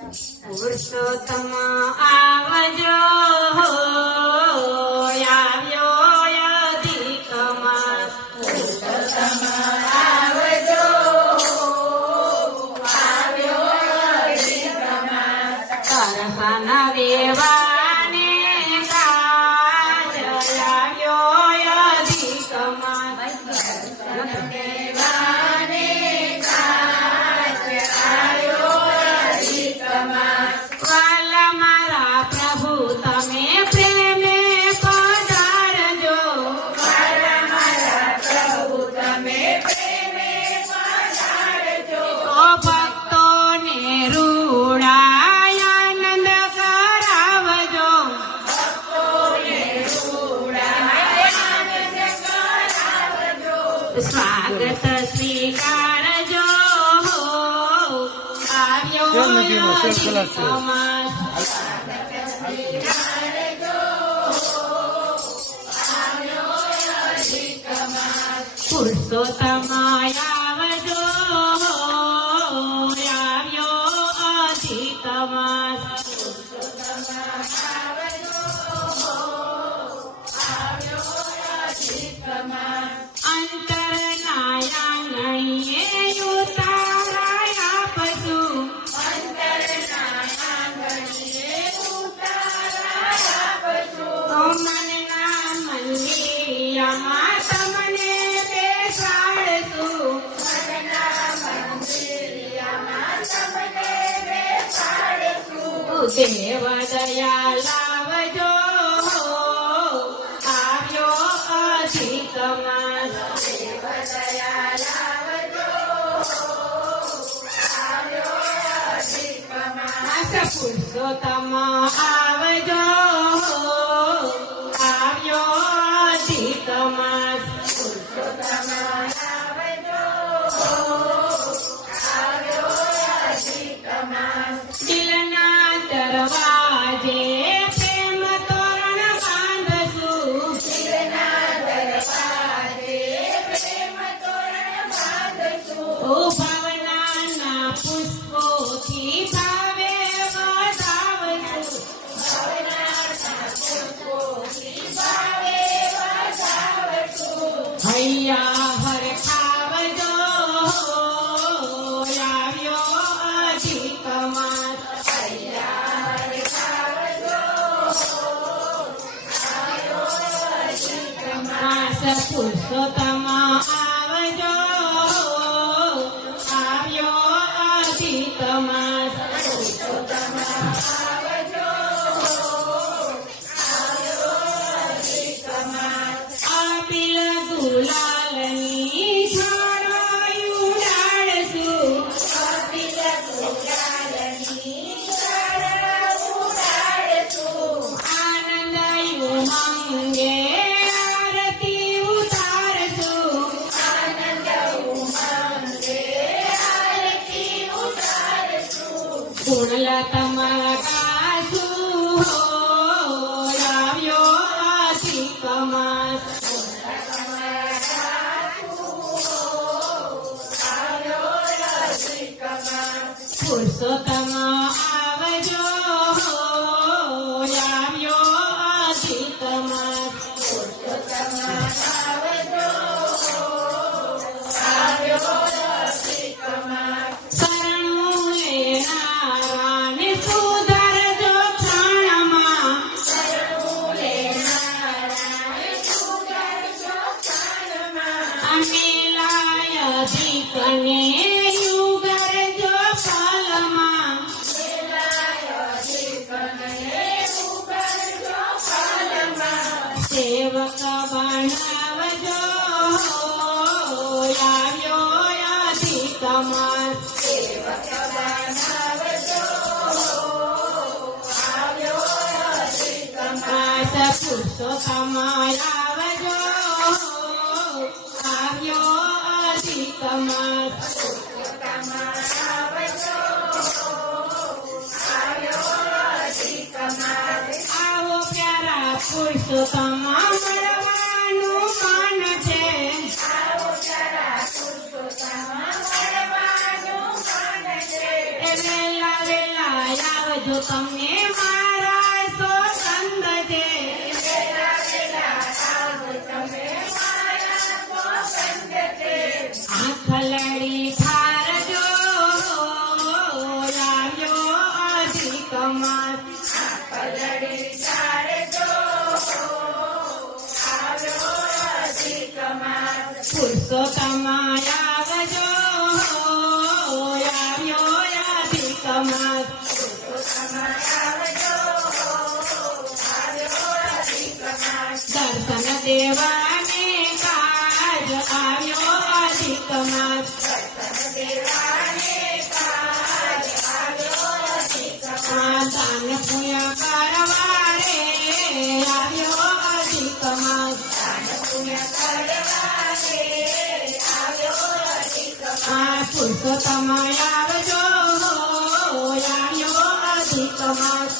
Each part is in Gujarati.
પુરુષોત્તમ આવજો, આવ્યો અધિક માસ. પુરુષોત્તમ આવજો, આવ્યો અધિક માસ. કરહના વેવાને કાજ, આવ્યો અધિક માસ. વાલા મારા પ્રભુ તમે પ્રેમે પધારજો, વાલા મારા પ્રભુ તમે પ્રેમે પધારજો. ઓ ભક્તોને રૂડાય આનંદ કરાવજો, ભક્તોને રૂડાય આનંદ કરાવજો. સ્વાગત સ્વીકારજો, પુરુષોત્તમ આવજો, આવ્યો અધિક માસ. અંતરના આંગણીએ ઉતારાયા પશુ, મનના મંદિરમાં તમને બેસાડશું, દેવ દયા લાવજો, આવ્યો અધિક માસ. પુરુષોત્તમ આવજો, આવ્યો અધિક માસ. દિલના દરવાજે પ્રેમ તોરણ બાંધશું, ભાવનાના પુષ્પોથી ભાવે વધાવશું, હૈયા હરખાવજો, આવ્યો અધિક માસ. પુરુષોત્તમ આવજો, આવ્યો અધિક માસ. અબીલ ગુલાલની ઝાડો ઉડાડશું, આનંદ ઉમંગે આરતી ઉતારશું, ગુણલતમ ગાશું, આવ્યો અધિક માસ. પુરુષોત્તમ આવજો, આવ્યો અધિક માસ. શરણું લેનારાને સુધરજો ક્ષણમાં, અમેલાય અધિકને યુગરજો ફલમાં, સેવક બનાવજો, આવ્યો અધિક માસ. પુરુષોત્તમ આવજો, આવ્યો અધિક માસ. આવો પ્યારા પુરુષોત્તમ મળવાનું મન છે, વેલા વેલા જો તમને મારા સોગંદ છે આખલડી ઠારજો આવ્યો અધિક માસ પુરુષોત્તમ આવજો આવ્યો અધિક માસ દર્શન દેવાને કાજ આવ્યો અધિક માસ દાન પુણ્ય કરવા રે આવ્યો અધિક માસ પુરુષોત્તમ આવજો આવ્યો અધિક માસ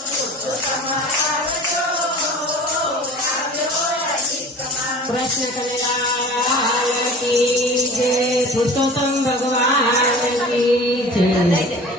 કૃષ્ણ કનૈયા કી જય પુરુષોત્તમ ભગવાન કી જય